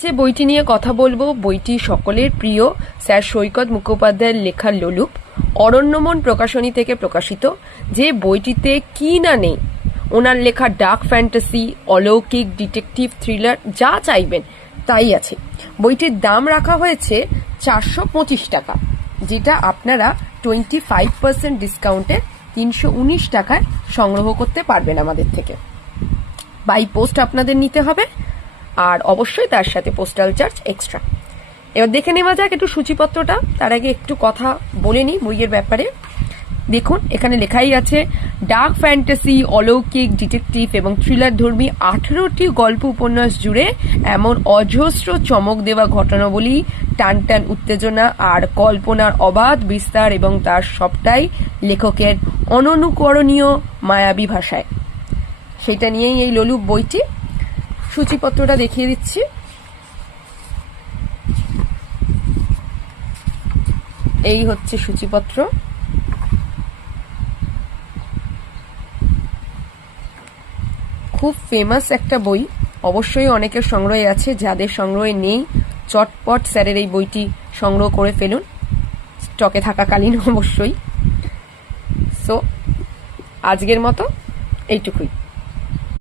যে বইটি নিয়ে কথা বলবো বইটি সকলের প্রিয় স্যার সৈকত মুখোপাধ্যায়ের লেখা লোলুপ অরণ্যমন প্রকাশনী থেকে প্রকাশিত। যে বইটিতে কি না নেই, ওনার লেখা ডার্ক ফ্যান্টাসি, অলৌকিক, ডিটেকটিভ, থ্রিলার যা চাইবেন তাই আছে। বইটির দাম রাখা হয়েছে 425 টাকা, যেটা আপনারা 25% ডিসকাউন্টে 319 টাকায় সংগ্রহ করতে পারবেন আমাদের থেকে। বাই পোস্ট আপনাদের নিতে হবে, আর অবশ্যই তার সাথে পোস্টাল চার্জ এক্সট্রা। এবার দেখে নেওয়া যাক একটু সূচিপত্রটা। তার আগে একটু কথা বলে নিই বইয়ের ব্যাপারে। দেখুন, এখানে লেখাই আছে ডার্ক ফ্যান্টাসি, অলৌকিক, ডিটেকটিভ এবং থ্রিলার ধর্মী 18টি গল্প উপন্যাস জুড়ে এমন অজস্র চমক দেওয়া ঘটনাবলী, টান টান উত্তেজনা আর কল্পনার অবাধ বিস্তার, এবং তার সবটাই লেখকের অননুকরণীয় মায়াবী ভাষায়। সেটা নিয়েই এই লোলুপ বইটি। সূচিপত্রটা দেখিয়ে দিচ্ছি। এই হচ্ছে সূচিপত্র। খুব ফেমাস একটা বই, অবশ্যই অনেকের সংগ্রহে আছে। যাদের সংগ্রহে নেই, চটপট স্যারের এই বইটি সংগ্রহ করে ফেলুন, স্টকে থাকাকালীন অবশ্যই। সো আজকের মতো এইটুকুই।